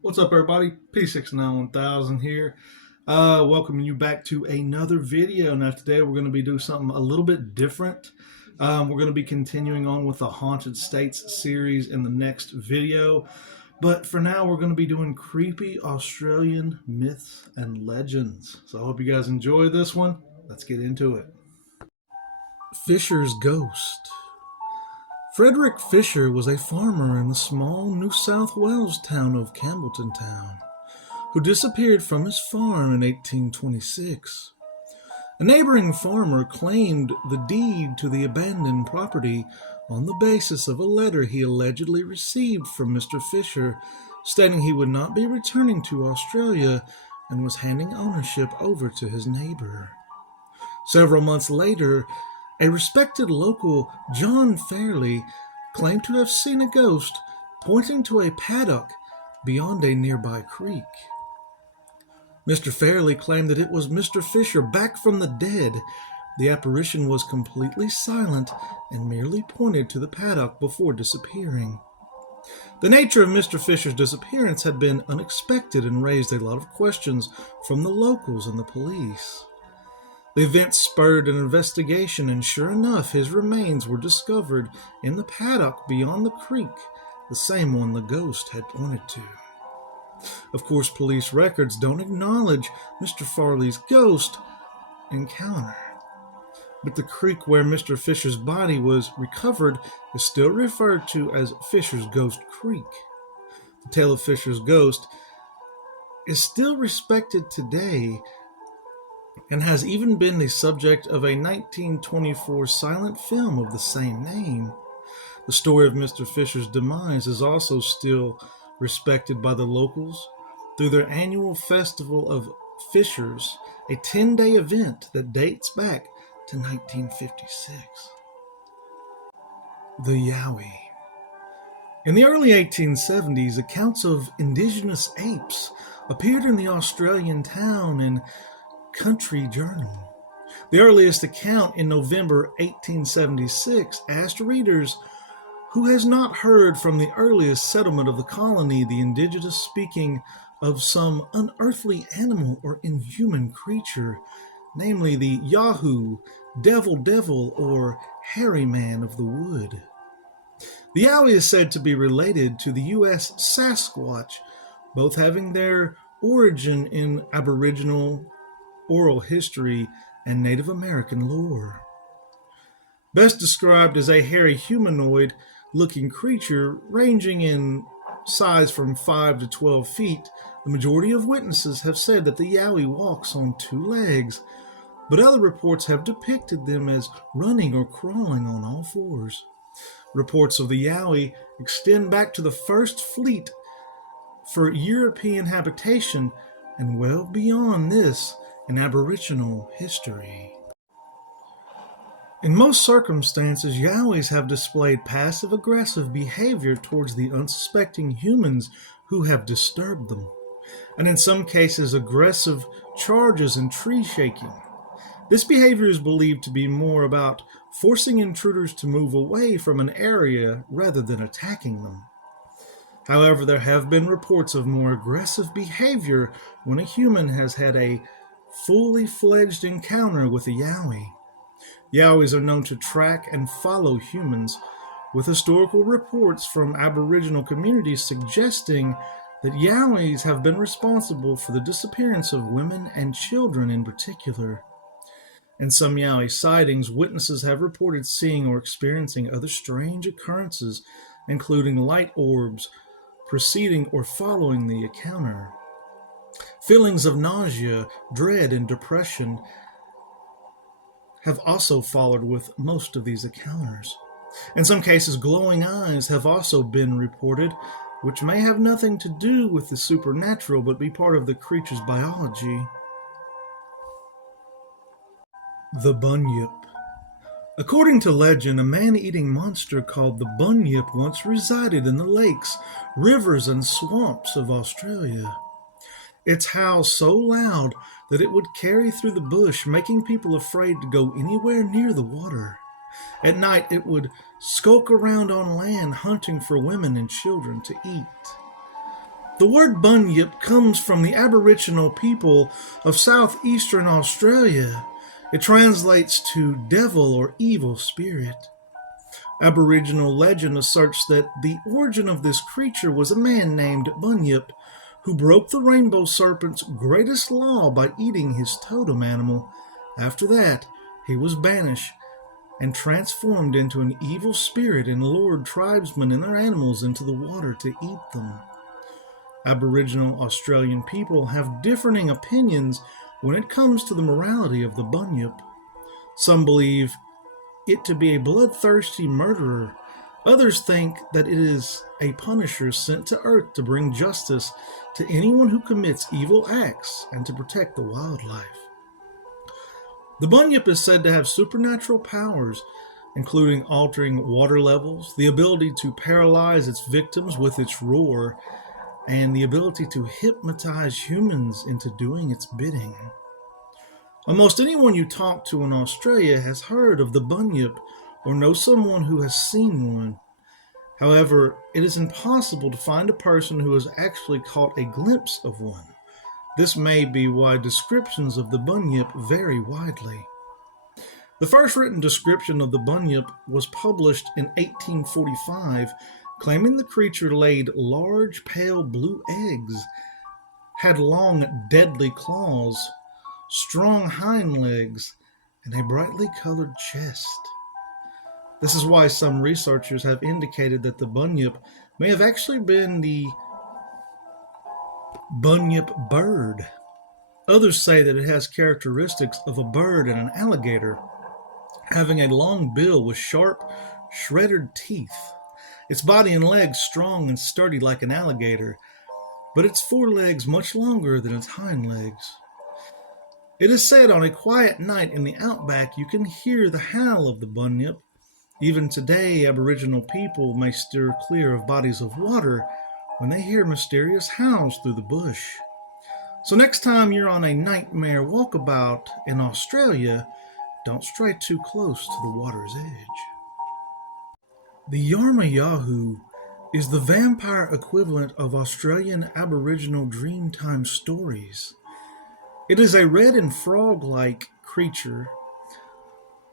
What's up, everybody? P691,000 here. Welcoming you back to another video. Now, today we're going to be doing something a little bit different. We're going to be continuing on with the Haunted States series in the next video. But for now, we're going to be doing creepy Australian myths and legends. So I hope you guys enjoy this one. Let's get into it. Fisher's Ghost. Frederick Fisher was a farmer in the small New South Wales town of Campbellton Town, who disappeared from his farm in 1826. A neighboring farmer claimed the deed to the abandoned property on the basis of a letter he allegedly received from Mr. Fisher, stating he would not be returning to Australia and was handing ownership over to his neighbor. Several months later, a respected local, John Fairley, claimed to have seen a ghost pointing to a paddock beyond a nearby creek. Mr. Fairley claimed that it was Mr. Fisher back from the dead. The apparition was completely silent and merely pointed to the paddock before disappearing. The nature of Mr. Fisher's disappearance had been unexpected and raised a lot of questions from the locals and the police. The event spurred an investigation, and sure enough, his remains were discovered in the paddock beyond the creek, the same one the ghost had pointed to. Of course, police records don't acknowledge Mr. Farley's ghost encounter, but the creek where Mr. Fisher's body was recovered is still referred to as Fisher's Ghost Creek. The tale of Fisher's ghost is still respected today and has even been the subject of a 1924 silent film of the same name. The story of Mr. Fisher's demise is also still respected by the locals through their annual Festival of Fishers, a 10-day event that dates back to 1956. The Yowie. In the early 1870s, accounts of indigenous apes appeared in the Australian town and Country Journal. The earliest account in November 1876 asked readers, "Who has not heard from the earliest settlement of the colony the indigenous speaking of some unearthly animal or inhuman creature, namely the Yahoo, devil, or hairy man of the wood?" The Yowie is said to be related to the U.S. Sasquatch, both having their origin in Aboriginal oral history and Native American lore. Best described as a hairy humanoid-looking creature ranging in size from 5 to 12 feet, the majority of witnesses have said that the Yowie walks on two legs, but other reports have depicted them as running or crawling on all fours. Reports of the Yowie extend back to the first fleet for European habitation and well beyond this in Aboriginal history. In most circumstances, Yowies have displayed passive-aggressive behavior towards the unsuspecting humans who have disturbed them, and in some cases aggressive charges and tree shaking. This behavior is believed to be more about forcing intruders to move away from an area rather than attacking them. However, there have been reports of more aggressive behavior when a human has had a fully fledged encounter with a Yowie. Yowies are known to track and follow humans, with historical reports from Aboriginal communities suggesting that Yowies have been responsible for the disappearance of women and children in particular. In some Yowie sightings, witnesses have reported seeing or experiencing other strange occurrences, including light orbs preceding or following the encounter. Feelings of nausea, dread, and depression have also followed with most of these encounters. In some cases, glowing eyes have also been reported, which may have nothing to do with the supernatural but be part of the creature's biology. The Bunyip. According to legend, a man-eating monster called the Bunyip once resided in the lakes, rivers, and swamps of Australia. Its howl so loud that it would carry through the bush, making people afraid to go anywhere near the water. At night, it would skulk around on land, hunting for women and children to eat. The word bunyip comes from the Aboriginal people of southeastern Australia. It translates to devil or evil spirit. Aboriginal legend asserts that the origin of this creature was a man named Bunyip, who broke the rainbow serpent's greatest law by eating his totem animal. After that, he was banished and transformed into an evil spirit and lured tribesmen and their animals into the water to eat them. Aboriginal Australian people have differing opinions when it comes to the morality of the bunyip. Some believe it to be a bloodthirsty murderer. Others think that it is a punisher sent to earth to bring justice to anyone who commits evil acts and to protect the wildlife. The bunyip is said to have supernatural powers, including altering water levels, the ability to paralyze its victims with its roar, and the ability to hypnotize humans into doing its bidding. Almost anyone you talk to in Australia has heard of the bunyip or knows someone who has seen one. However, it is impossible to find a person who has actually caught a glimpse of one. This may be why descriptions of the bunyip vary widely. The first written description of the bunyip was published in 1845, claiming the creature laid large pale blue eggs, had long deadly claws, strong hind legs, and a brightly colored chest. This is why some researchers have indicated that the bunyip may have actually been the bunyip bird. Others say that it has characteristics of a bird and an alligator, having a long bill with sharp, shredded teeth. Its body and legs strong and sturdy like an alligator, but its forelegs much longer than its hind legs. It is said on a quiet night in the outback you can hear the howl of the bunyip. Even today, Aboriginal people may steer clear of bodies of water when they hear mysterious howls through the bush. So next time you're on a nightmare walkabout in Australia, don't stray too close to the water's edge. The Yarmayahu is the vampire equivalent of Australian Aboriginal Dreamtime stories. It is a red and frog-like creature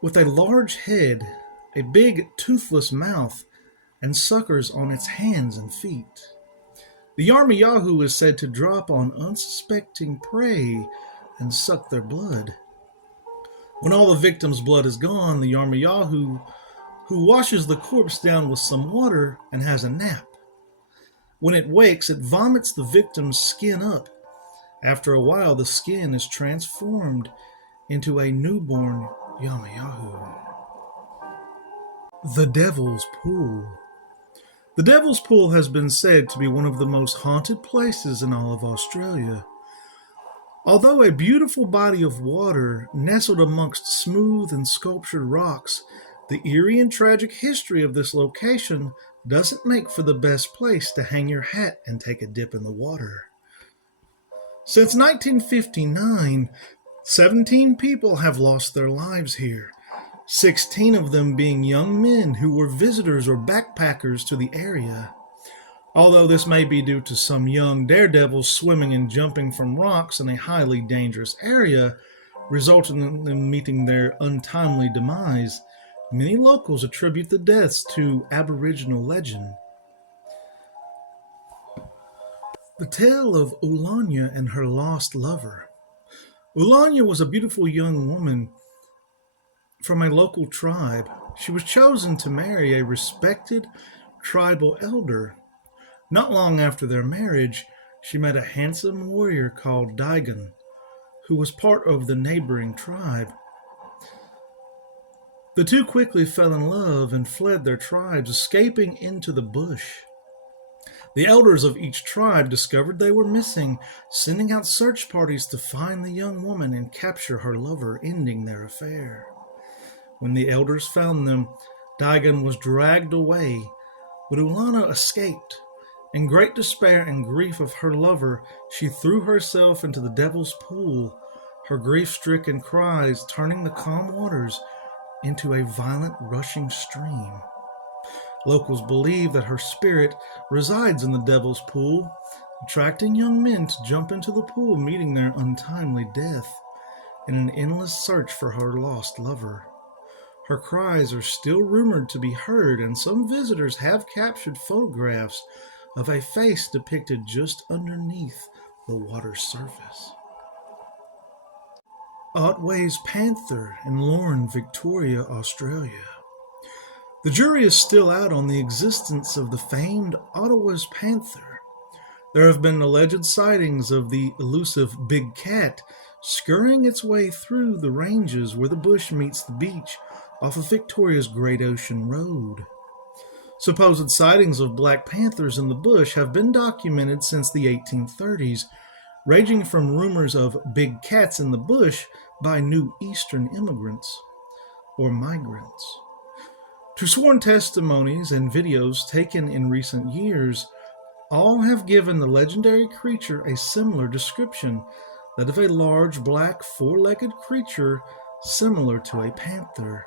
with a large head, a big toothless mouth, and suckers on its hands and feet. The Yarmayahu is said to drop on unsuspecting prey and suck their blood. When all the victim's blood is gone, the Yarmayahu who washes the corpse down with some water and has a nap. When it wakes, it vomits the victim's skin up. After a while, the skin is transformed into a newborn Yarmayahu. The Devil's Pool. The Devil's Pool has been said to be one of the most haunted places in all of Australia. Although a beautiful body of water nestled amongst smooth and sculptured rocks, the eerie and tragic history of this location doesn't make for the best place to hang your hat and take a dip in the water. Since 1959, 17 people have lost their lives here, 16 of them being young men who were visitors or backpackers to the area. Although this may be due to some young daredevils swimming and jumping from rocks in a highly dangerous area, resulting in them meeting their untimely demise, many locals attribute the deaths to Aboriginal legend. The tale of Ulanya and her lost lover. Ulanya was a beautiful young woman from a local tribe. She was chosen to marry a respected tribal elder. Not long after their marriage, she met a handsome warrior called Daigon, who was part of the neighboring tribe. The two quickly fell in love and fled their tribes, escaping into the bush. The elders of each tribe discovered they were missing, sending out search parties to find the young woman and capture her lover, ending their affair. When the elders found them, Daigon was dragged away, but Ulanya escaped. In great despair and grief of her lover, she threw herself into the Devil's Pool, her grief-stricken cries turning the calm waters into a violent rushing stream. Locals believe that her spirit resides in the Devil's Pool, attracting young men to jump into the pool, meeting their untimely death in an endless search for her lost lover. Her cries are still rumored to be heard, and some visitors have captured photographs of a face depicted just underneath the water's surface. Otway's Panther in Lorne, Victoria, Australia. The jury is still out on the existence of the famed Otway's Panther. There have been alleged sightings of the elusive big cat scurrying its way through the ranges where the bush meets the beach off of Victoria's Great Ocean Road. Supposed sightings of black panthers in the bush have been documented since the 1830s, ranging from rumors of big cats in the bush by New Eastern immigrants or migrants, to sworn testimonies and videos taken in recent years. All have given the legendary creature a similar description, that of a large black four-legged creature similar to a panther.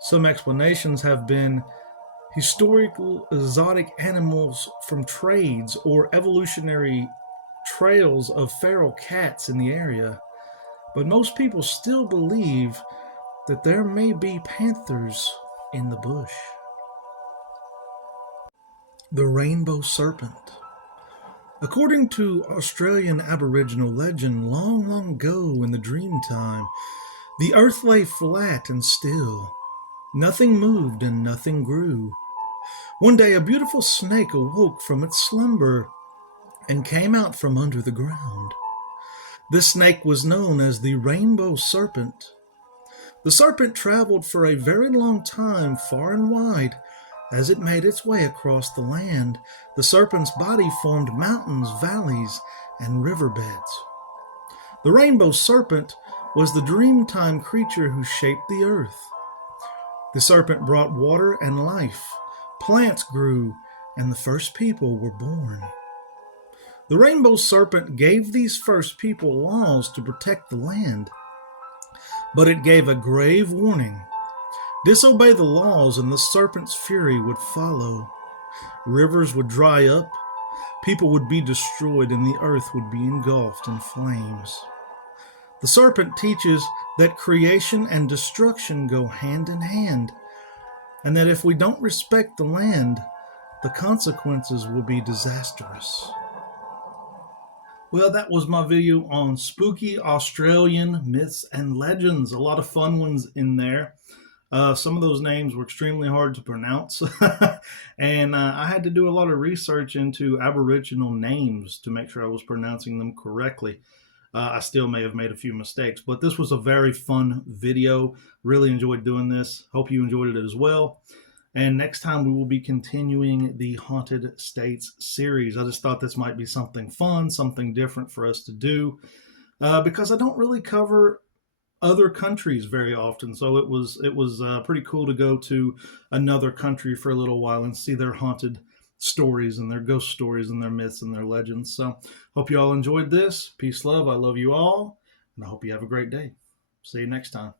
Some explanations have been historical exotic animals from trades or evolutionary trails of feral cats in the area, but most people still believe that there may be panthers in the bush. The Rainbow Serpent. According to Australian Aboriginal legend, long, long ago in the dream time, the earth lay flat and still. Nothing moved and nothing grew. One day a beautiful snake awoke from its slumber and came out from under the ground. This snake was known as the Rainbow Serpent. The serpent traveled for a very long time, far and wide. As it made its way across the land, the serpent's body formed mountains, valleys, and riverbeds. The Rainbow Serpent was the dreamtime creature who shaped the earth. The serpent brought water and life. Plants grew, and the first people were born. The Rainbow Serpent gave these first people laws to protect the land, but it gave a grave warning. Disobey the laws and the serpent's fury would follow. Rivers would dry up, people would be destroyed, and the earth would be engulfed in flames. The serpent teaches that creation and destruction go hand in hand, and that if we don't respect the land, the consequences will be disastrous. Well, that was my video on spooky Australian myths and legends. A lot of fun ones in there. Some of those names were extremely hard to pronounce, and I had to do a lot of research into Aboriginal names to make sure I was pronouncing them correctly. I still may have made a few mistakes, but this was a very fun video. Really enjoyed doing this. Hope you enjoyed it as well. And next time we will be continuing the Haunted States series. I just thought this might be something fun, something different for us to do, because I don't really cover other countries very often. So it was pretty cool to go to another country for a little while and see their haunted stories and their ghost stories and their myths and their legends. So hope you all enjoyed this. Peace, love. I love you all, and I hope you have a great day. See you next time.